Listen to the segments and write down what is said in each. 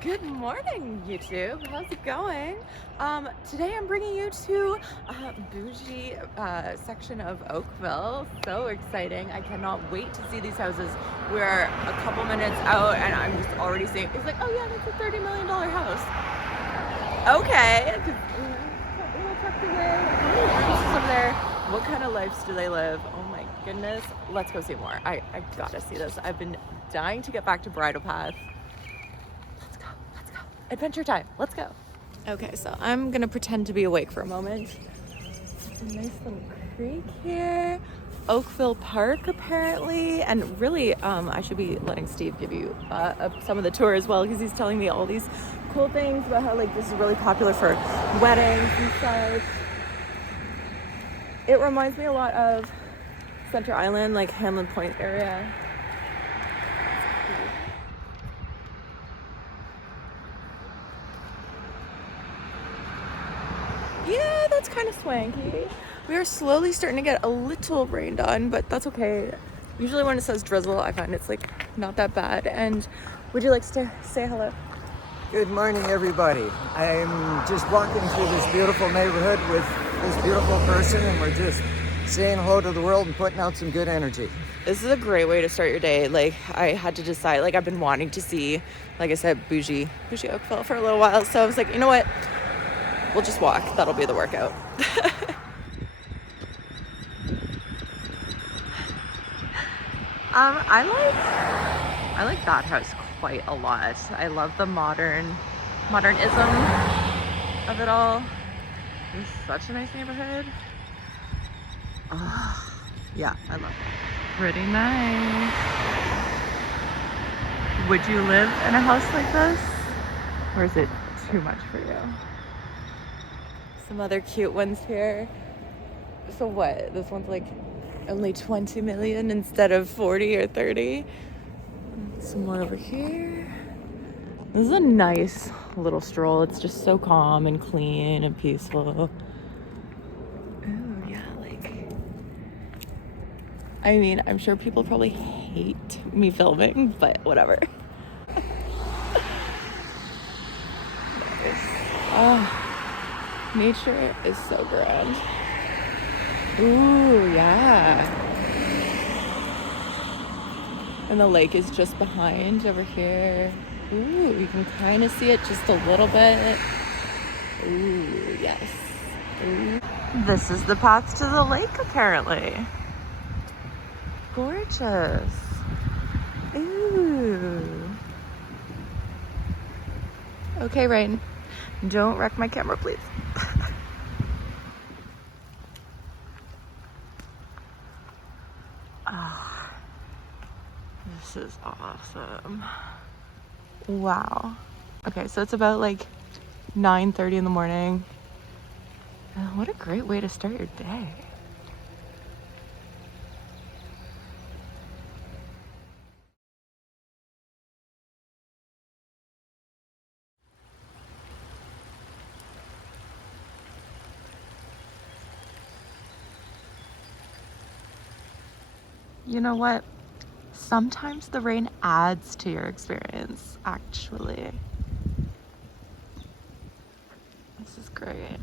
Good morning, YouTube. How's it going? Today I'm bringing you to a bougie section of Oakville. So exciting. I cannot wait to see these houses. We're a couple minutes out and I'm just already seeing, it's like, oh yeah, that's a $30 million house. Okay. Little tucked away. How many rooms is over there? What kind of lives do they live? Oh my goodness. Let's go see more. I gotta see this. I've been dying to get back to Bridle Path. Let's go. Adventure time. Let's go. Okay, so I'm gonna pretend to be awake for a moment. It's a nice little creek here. Oakville Park, apparently. And really, I should be letting Steve give you some of the tour as well, because he's telling me all these cool things about how, like, this is really popular for weddings and such. It reminds me a lot of Center Island, like Hamlin Point area. Yeah, that's kind of swanky. We are slowly starting to get a little rained on, but that's okay. Usually when it says drizzle, I find it's like not that bad. And would you like to say hello? Good morning, everybody. I'm just walking through this beautiful neighborhood with this beautiful person, and we're just saying hello to the world and putting out some good energy. This is a great way to start your day. Like, I had to decide, like, I've been wanting to see, like I said, bougie Oakville for a little while. So I was like, you know what? We'll just walk. That'll be the workout. I like that house quite a lot. I love the modernism of it all. It's such a nice neighborhood. Oh, yeah, I love it. Pretty nice. Would you live in a house like this? Or is it too much for you? Some other cute ones here. So what? This one's like only 20 million instead of 40 or 30. Some more over here. This is a nice little stroll. It's just so calm and clean and peaceful. Oh yeah, like, I mean, I'm sure people probably hate me filming, but whatever. Nice. Oh. Nature is so grand. Ooh, yeah. And the lake is just behind over here. Ooh, you can kind of see it just a little bit. Ooh, yes. Ooh. This is the path to the lake, apparently. Gorgeous. Ooh. Okay, Rain. Don't wreck my camera, please. Oh, this is awesome. Wow. Okay, so it's about like 9:30 in the morning. What a great way to start your day. You know what? Sometimes the rain adds to your experience, actually. This is great.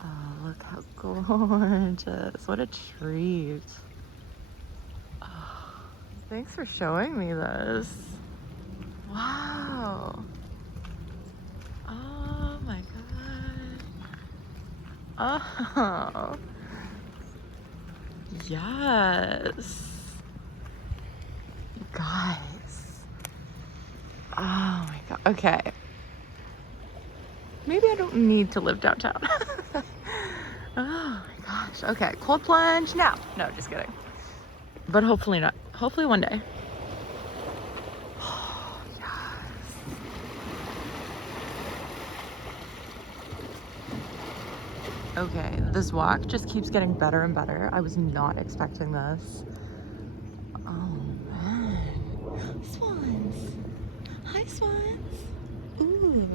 Oh, look how gorgeous. What a treat. Oh, thanks for showing me this. Wow. Oh my God. Oh. Yes. You guys. Oh my God. Okay. Maybe I don't need to live downtown. Oh my gosh. Okay. Cold plunge now. No, just kidding. But hopefully not. Hopefully one day. Oh, yes. Okay. This walk just keeps getting better and better. I was not expecting this. Oh man. Swans. Hi, swans. Ooh.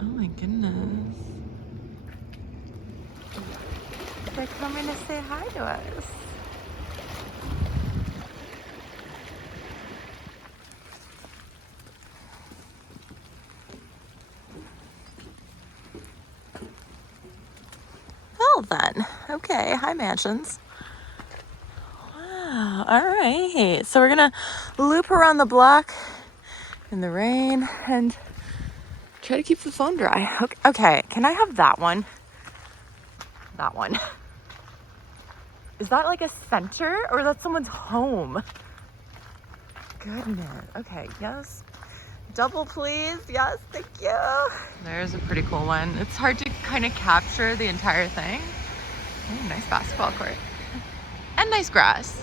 Oh my goodness. They're coming to say hi to us. well then. Okay, hi mansions. Wow, all right. So we're gonna loop around the block in the rain and try to keep the phone dry. Okay, can I have that one? That one. Is that like a center or is that someone's home? Goodness. Okay, yes. Double, please. Yes, thank you. There's a pretty cool one. It's hard to kind of capture the entire thing. Oh, nice basketball court. And nice grass.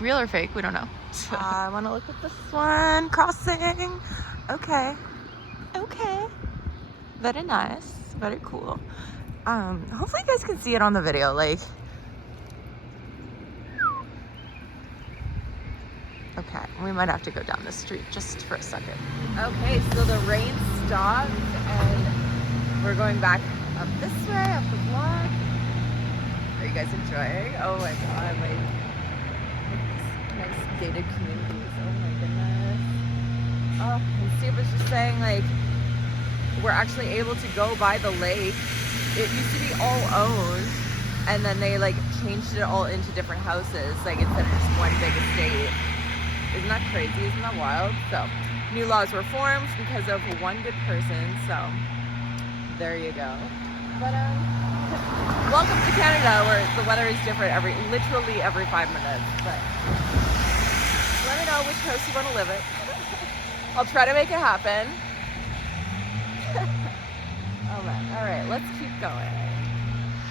Real or fake, we don't know. I want to look at this one. Crossing. Okay. Okay. Very nice. Very cool. Hopefully you guys can see it on the video. Like, okay, we might have to go down the street just for a second. Okay, so the rain stopped and we're going back up this way, up the block. Are you guys enjoying? Oh my god, like nice gated communities. Oh my goodness. Oh, and Steve was just saying, like, we're actually able to go by the lake. It used to be all owned, and then they like changed it all into different houses, like instead of just one big estate. Isn't that crazy? Isn't that wild? So new laws were formed because of one good person. So there you go. But welcome to Canada, where the weather is different literally every 5 minutes. But let me know which house you want to live in. I'll try to make it happen. Oh man. All right, let's keep going.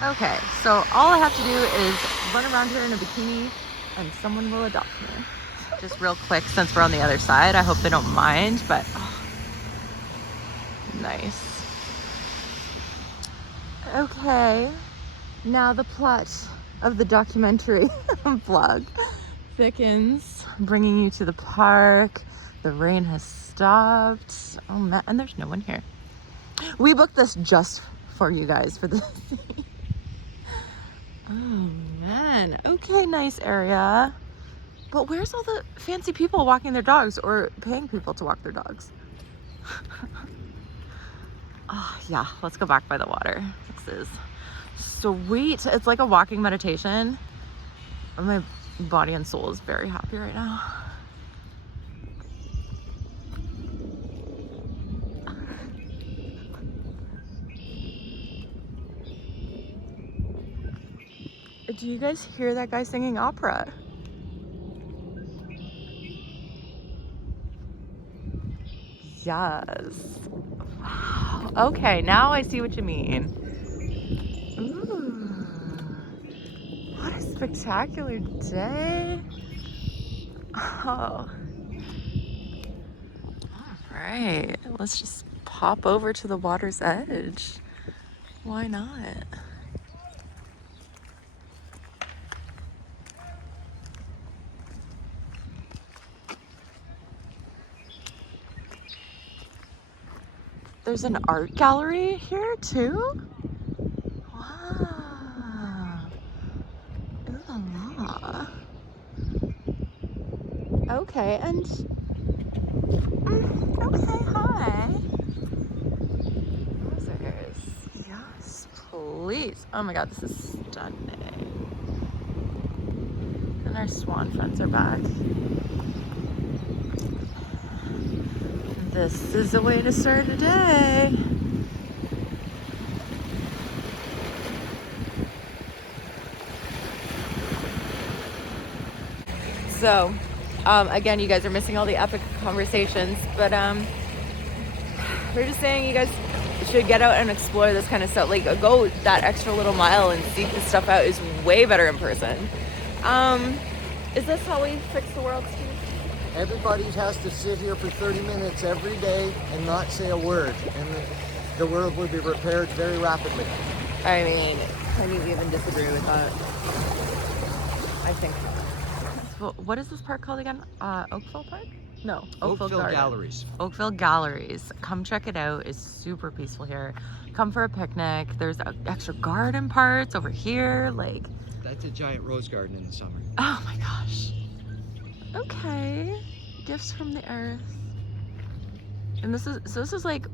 Okay, so all I have to do is run around here in a bikini and someone will adopt me. Just real quick, since we're on the other side, I hope they don't mind, but oh, nice. Okay, now the plot of the documentary vlog thickens, bringing you to the park. The rain has stopped. Oh man, and there's no one here. We booked this just for you guys, for this. Oh man, okay, nice area. But where's all the fancy people walking their dogs or paying people to walk their dogs? Oh, yeah, let's go back by the water. This is sweet. It's like a walking meditation. My body and soul is very happy right now. Do you guys hear that guy singing opera? Yes. Wow. Okay, now I see what you mean. Ooh. What a spectacular day. Oh. All right, let's just pop over to the water's edge. Why not? There's an art gallery here too? Wow. Ooh la la. Okay, and okay, hi. Roses. Yes, please. Oh my god, this is stunning. And our swan friends are back. This is a way to start a day. So, again, you guys are missing all the epic conversations, but we're just saying you guys should get out and explore this kind of stuff. Like, go that extra little mile and seek this stuff out. Is way better in person. Is this how we fix the world, Steve? Everybody has to sit here for 30 minutes every day and not say a word, and the world will be repaired very rapidly. I mean, can you even disagree with that? I think. Well, what is this park called again? Oakville Park? No, Oakville Garden. Galleries. Oakville Galleries. Come check it out. It's super peaceful here. Come for a picnic. There's extra garden parts over here. Like, That's a giant rose garden in the summer. oh my gosh. Okay. Gifts from the earth. And this is like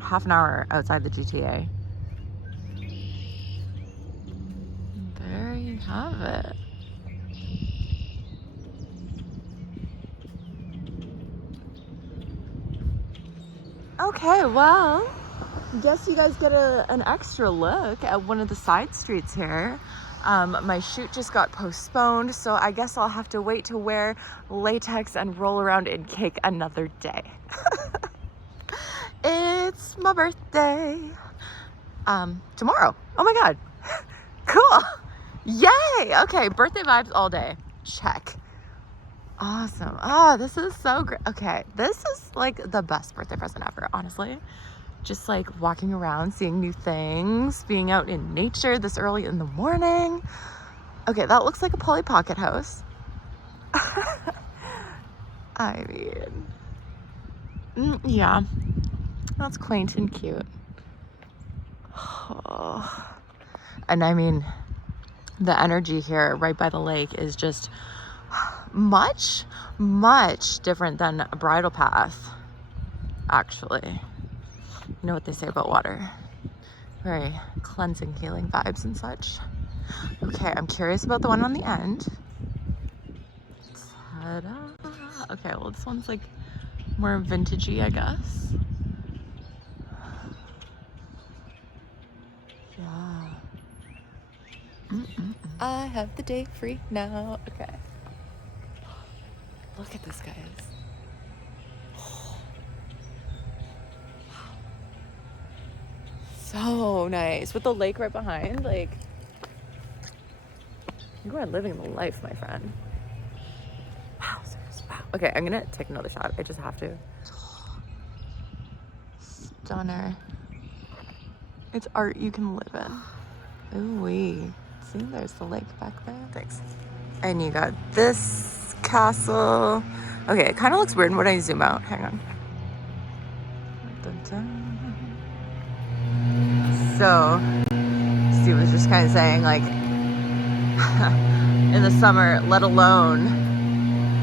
half an hour outside the GTA. have it. Okay, well, guess you guys get an extra look at one of the side streets here. My shoot just got postponed, so I guess I'll have to wait to wear latex and roll around in cake another day. It's my birthday. Tomorrow. Oh my God. Cool. Yay. Okay, birthday vibes all day. Check. Awesome. Oh, this is so great. Okay, this is like the best birthday present ever, honestly. Just like walking around, seeing new things, being out in nature this early in the morning. Okay, that looks like a Polly Pocket house. I mean, yeah, that's quaint and cute. Oh. And I mean, the energy here right by the lake is just much different than a bridle path, actually. You know what they say about water. Very cleansing, healing vibes and such. Okay, I'm curious about the one on the end. Ta-da! Okay, well, this one's like more vintagey, I guess. Yeah. I have the day free now. Okay. Look at this, guys. So nice. With the lake right behind, like, you are living the life, my friend. Wow, wow. Okay, I'm gonna take another shot. I just have to. Stunner. It's art you can live in. Ooh-wee. See, there's the lake back there. Thanks. And you got this castle. Okay, it kind of looks weird when I zoom out. Hang on. Dun, dun. So, Steve was just kind of saying, like, in the summer, let alone,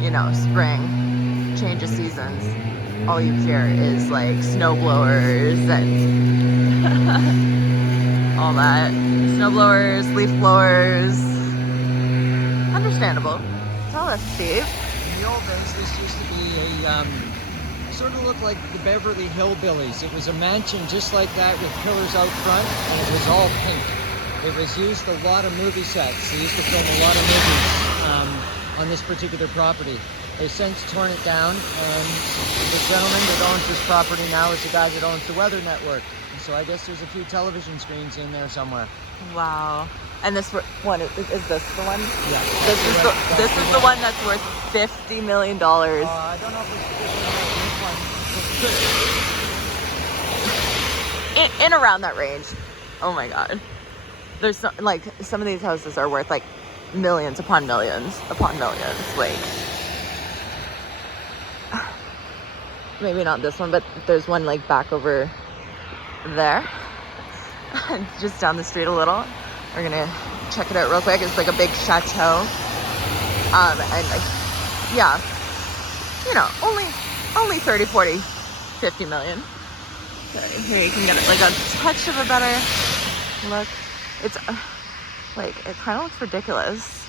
you know, spring, change of seasons, all you hear is like snow blowers and all that. Snow blowers, leaf blowers. Understandable. Tell us, Steve. In the old days, this used to be a sort of looked like the Beverly Hillbillies. It was a mansion just like that with pillars out front, and it was all pink. It was used a lot of movie sets. They used to film a lot of movies on this particular property. They've since torn it down, and the gentleman that owns this property now is the guy that owns the Weather Network. And so I guess there's a few television screens in there somewhere. Wow. And this one, is this the one? Yeah. This is the one that's worth $50 million. I don't know if it's In around that range. Oh my God. There's some of these houses are worth like millions upon millions upon millions. Like, maybe not this one, but there's one like back over there. Just down the street a little. We're gonna check it out real quick. It's like a big chateau. And like, yeah, you know, only 30, 40, 50 million. So here you can get like a touch of a better look. It's like, it kind of looks ridiculous,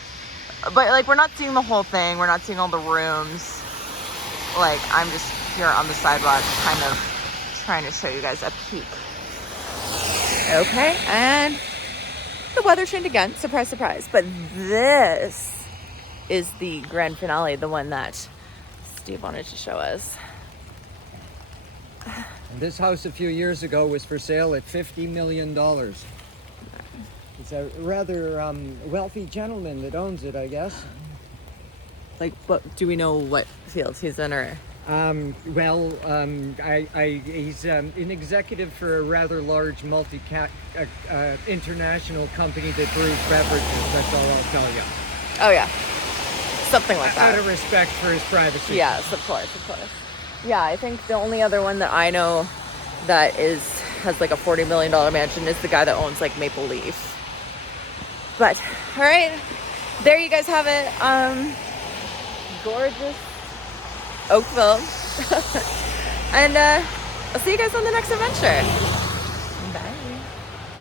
but like, we're not seeing the whole thing. We're not seeing all the rooms. Like, I'm just here on the sidewalk kind of trying to show you guys a peek. Okay, and the weather changed again. Surprise, surprise. But this is the grand finale, the one that Steve wanted to show us. This house a few years ago was for sale at $50 million. It's a rather wealthy gentleman that owns it, I guess. Like, what, do we know what field he's in, or? He's an executive for a rather large international company that brews beverages. That's all I'll tell you. Oh yeah, something like that. Out of respect for his privacy. Yes, of course. Yeah, I think the only other one that I know that has like a $40 million mansion is the guy that owns like Maple Leaf. But all right, there you guys have it. Gorgeous Oakville. And I'll see you guys on the next adventure.